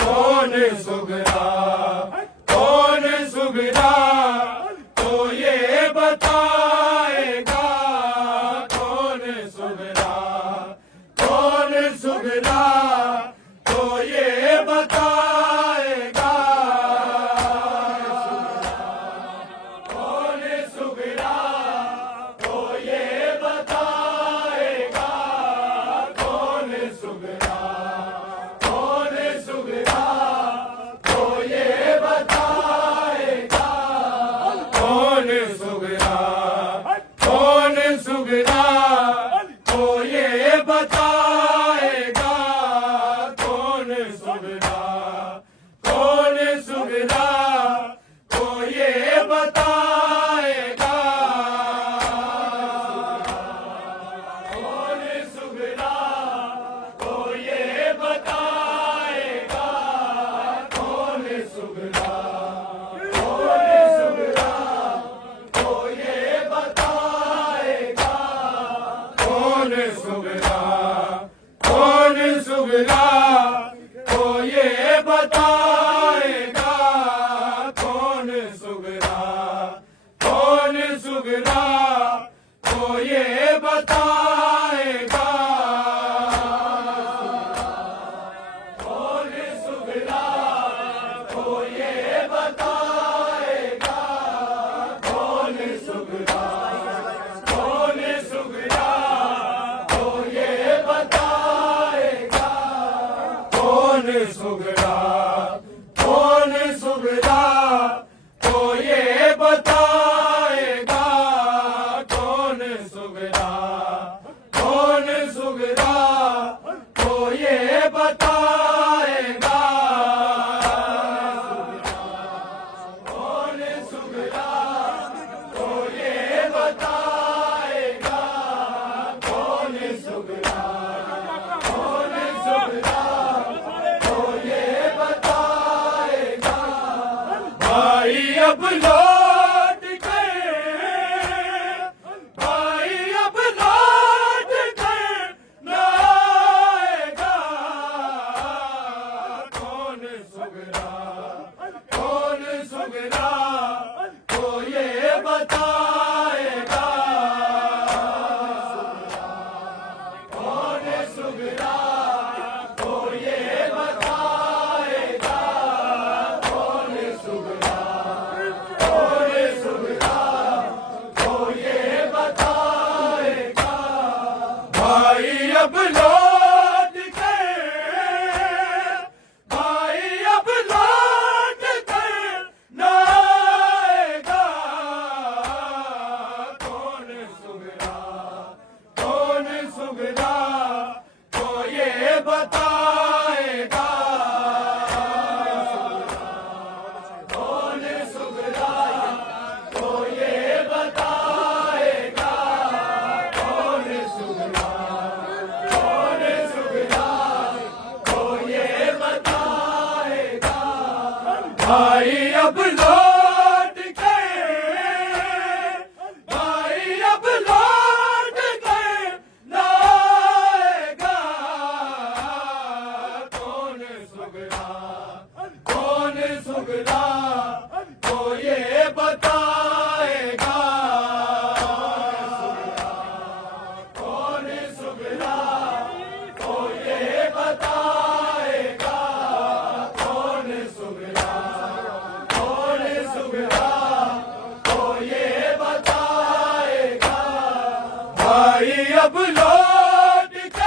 कौन सुगरा, कौन सुगरा, तो ये बताएगा। कौन सुगरा, कौन सुगरा, तो ये बताएगा। कौन सुगरा, तो ये बताएगा। कौन सुगरा, कौन सुगरा, तो ये बताएगा। कौन सुगरा, कौन सुगरा, तो ये बताएगा। कौन सुगरा, कौन सुगरा, तो ये बताएगा। कौन सुगरा, तो ये बताएगा। कौन सुगरा, कौन सुगरा, तो ये बताएगा। कौन सुगरा, कौन सुगरा, तो ये बताएगा। कौन सुगरा, कौन सुगरा, तो ये बताएगा। कौन सुगरा, तो ये बताएगा। कौन सुगरा, कौन सुगरा, तो ये बताएगा। कौन सुगरा, कौन सुगरा, तो ये बताएगा। कौन सुगरा, कौन सुगरा, तो ये बताएगा। कौन सुगरा, तो ये बताएगा। कौन सुगरा, कौन सुगरा, तो ये बताएगा। भाई अब लौट के, भाई अब लौट के न आएगा। कौन सुगरा, कौन सुगरा, तो ये बताएगा। कौन सुगरा, तो ये बताएगा। कौन सुगरा, कौन सुगरा, तो ये बताएगा। भाई अब लौट के, भाई अब लौट के न आएगा। कौन सुगरा, कौन सुगरा, तो ये बताएगा। कौन सुगरा, तो ये बताएगा। कौन सुगरा, कौन सुगरा, तो ये बताएगा। भाई अब लौट के, भाई अब लौट के न आएगा। कौन सुगरा, कौन सुगरा, तो ये बताएगा। कौन सुगरा, तो ये बताएगा। कौन सुगरा, कौन सुगरा, तो ये बताएगा। भाई अब लौट के,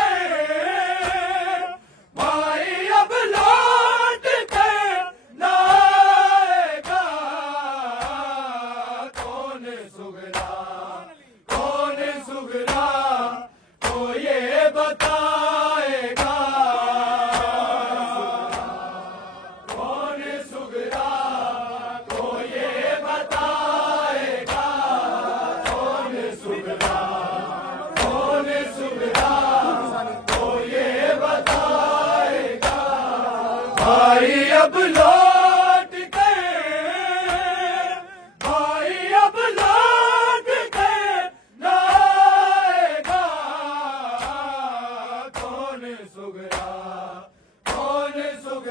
भाई अब लौट के न आएगा। कौन सुगरा, कौन सुगरा, तो ये बताएगा। कौन सुगरा, तो ये बताएगा। कौन सुगरा, कौन सुगरा, तो ये बताएगा। भाई अब लौट के, भाई अब लौट के न आएगा। कौन सुगरा, कौन सुगरा,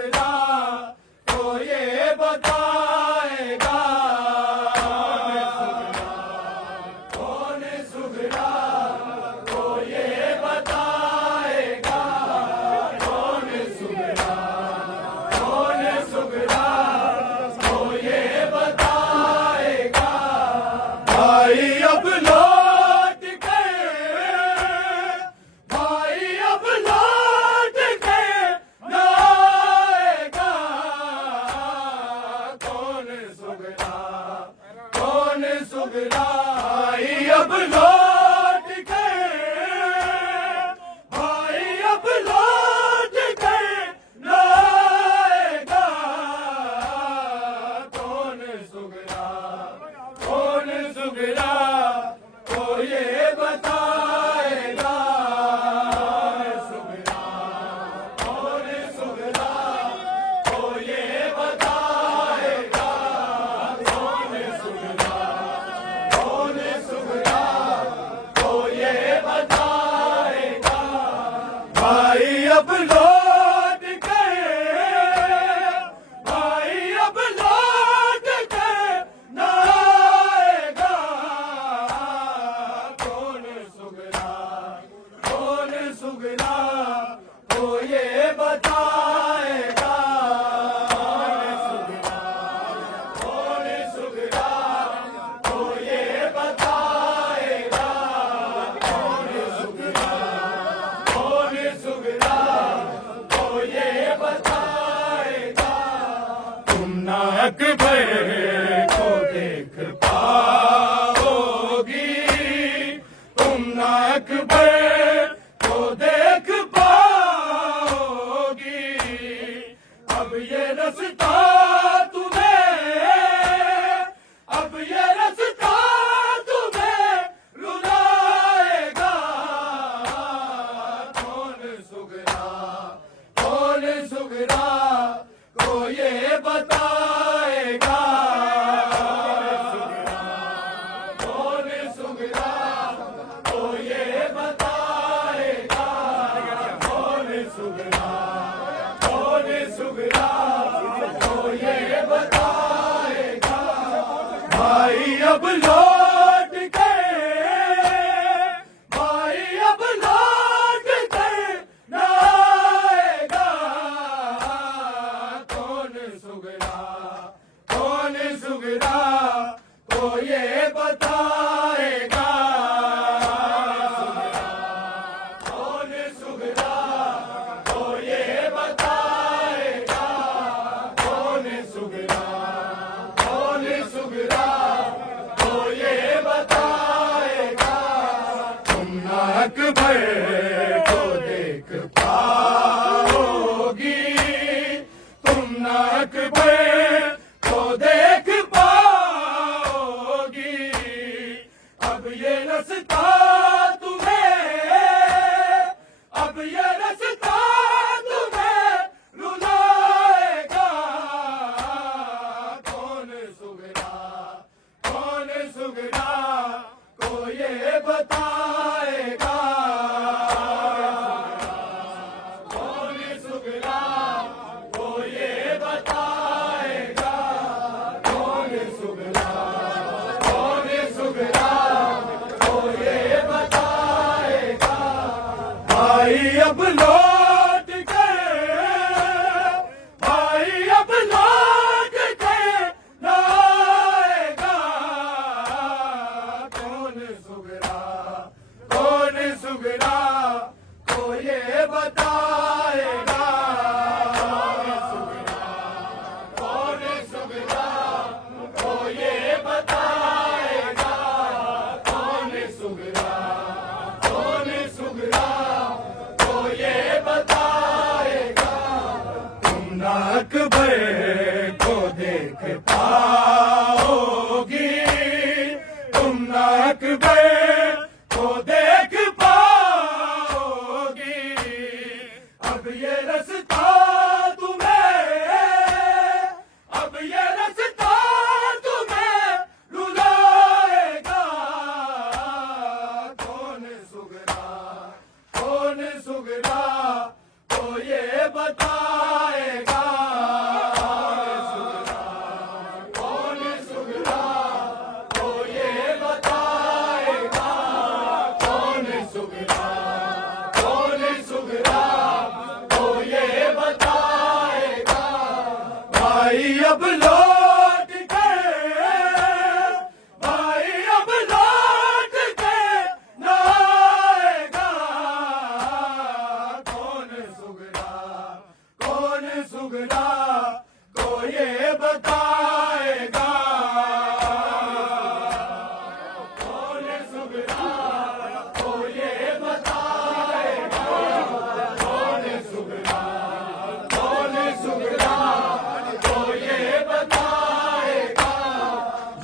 अकबर को देख पाओगी, तुम ना अकबर को देख पाओगी। अब ये रास्ता तुम्हें, अब ये रास्ता तुम्हें रुलाएगा। कौन सुगरा, कौन सुगरा को ये बताएगा। कौन सुगरा को ये बताएगा। कौन सुगरा, कौन सुगरा को ये बताएगा। भाई अब लौट के, भाई अब लौट के न आएगा। कौन सुगरा, कौन सुगरा को ये बताएगा। कौन सुगरा को ये बताएगा। कौन सुगरा, कौन सुगरा को ये बताएगा। तुम ना अकबर को देख पाओगी, तुम ना अकबर को देख पाओगी। अब ये रास्ता तुम्हें, अब ये रास्ता तुम्हें रुलाएगा। कौन सुगरा, कौन सुगरा को ये बताएगा। कौन सुगरा को ये बताएगा। कौन सुगरा, कौन सुगरा को ये बताएगा। भाई अब लौट के, भाई अब लौट के न आएगा। कौन सुगरा, कौन सुगरा को ये बताएगा। कौन सुगरा को ये बताएगा। कौन सुगरा, कौन सुगरा को ये बताएगा। तुम ना अकबर को देख पाओगी, तुम ना अकबर को देख पाओगी। अब ये रास्ता तुम्हें, अब ये रास्ता तुम्हें रुलाएगा। कौन सुगरा, कौन सुगरा को ये बताएगा। कौन सुगरा को ये बताएगा। कौन सुगरा, कौन सुगरा को ये बताएगा। भाई अब लौट के, भाई अब लौट के न आएगा। कौन सुगरा, कौन सुगरा को ये बताएगा। कौन सुगरा को ये बताएगा। कौन सुगरा, कौन सुगरा को ये बताएगा।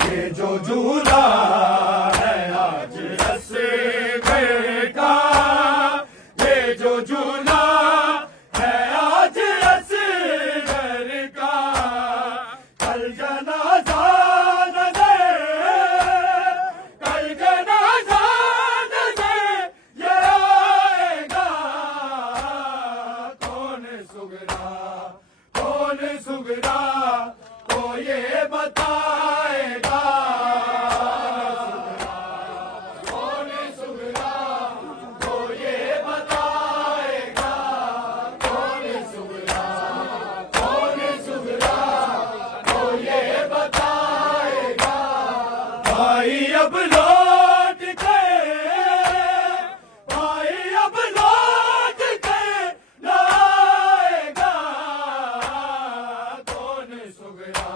ये जो झूला है आज असगर का, ये जो झूला है आज असगर का। कल जनाजा नजर, कल जनाजा नजर ये आएगा। कौन सुगरा, कौन सुगरा को ये बताएगा। कौन सुगरा को ये बताएगा। कौन सुगरा, कौन सुगरा को ये बताएगा। भाई अब लौट के, भाई अब लौट के न आएगा। कौन सुगरा,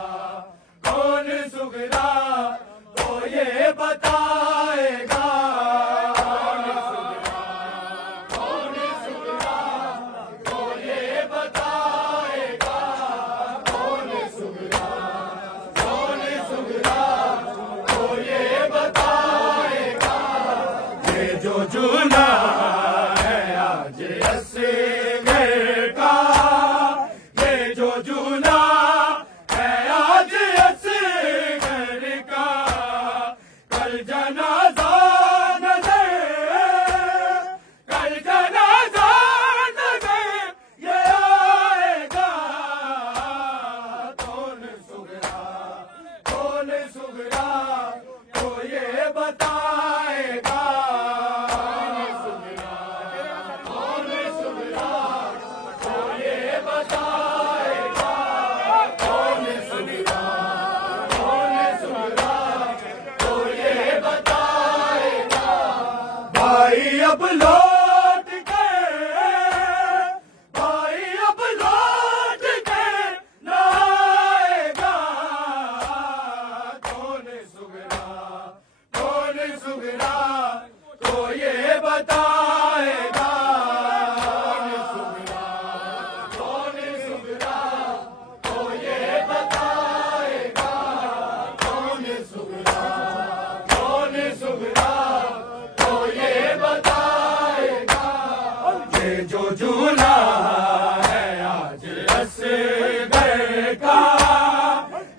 असगर का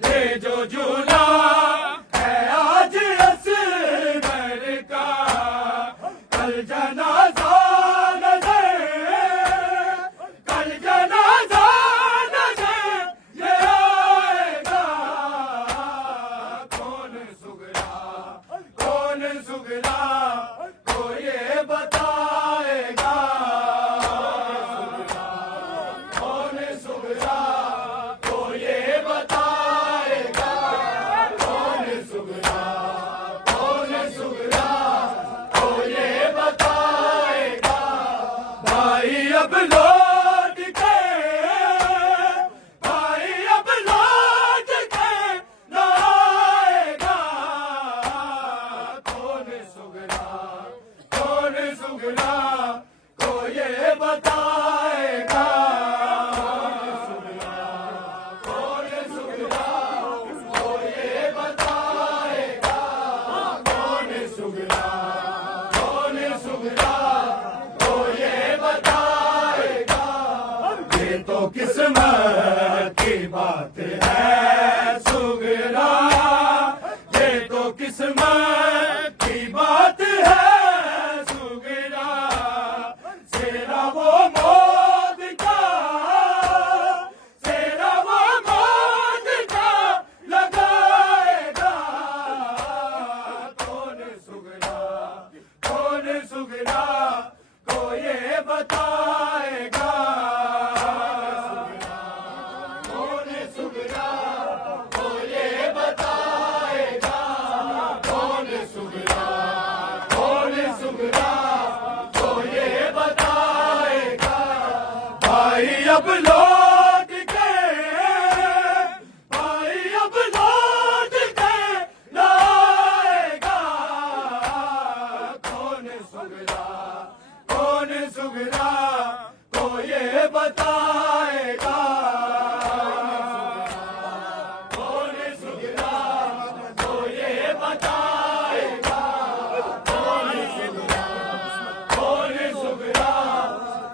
ये जो झूला है आज असगर का, कल जनाजा नजर, कल जनाजा नजर ये आएगा। कौन सुगरा को ये बताएगा। कौन सुगरा को ये बताएगा। कौन सुगरा को ये बताएगा। भाई अब लौट के, भाई अब लौट के ना आएगा। कौन सुगरा को ये बताएगा। कौन सुगरा को ये बताएगा। कौन सुगरा को ये बताएगा। ये तो किस्मत की बात है सुगरा, ये तो किस्मत की बात है सुगरा। सेरा वो मौत का, सेरा वो मौत का लगाएगा। कौन सुगरा को ये बताएगा। कौन सुगरा को ये बताएगा। कौन सुगरा को ये बताएगा। भाई अब लौट के, भाई अब लौट के ना आएगा। कौन सुगरा को ये बताएगा। कौन सुगरा को ये बताएगा। कौन सुगरा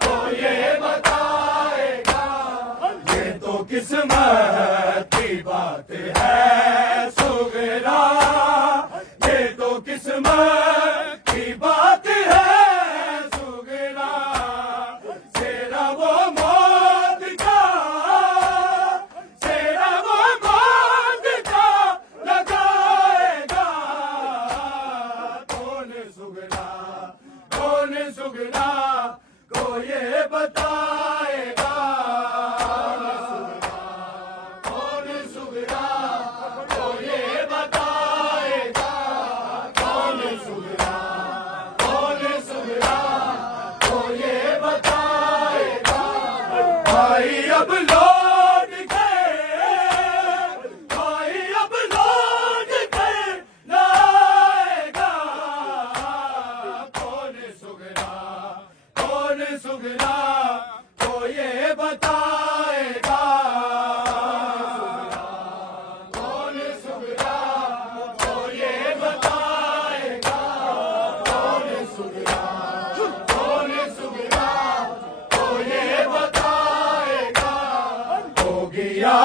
को ये बताएगा। ये तो किस्मत की बात है सुगरा, ये तो किस्मत की बात है सुगरा। सेरा वो मौत का, सेरा वो मौत का लगाएगा। कौन सुगरा को ये बताएगा। कौन सुगरा को ये बताएगा। कौन सुगरा को ये बताएगा। भाई अब लौट के, भाई अब लौट के ना आएगा। कौन सुगरा को ये बताएगा। कौन सुगरा को ये बताएगा। कौन सुगरा को ये बताएगा। हो गया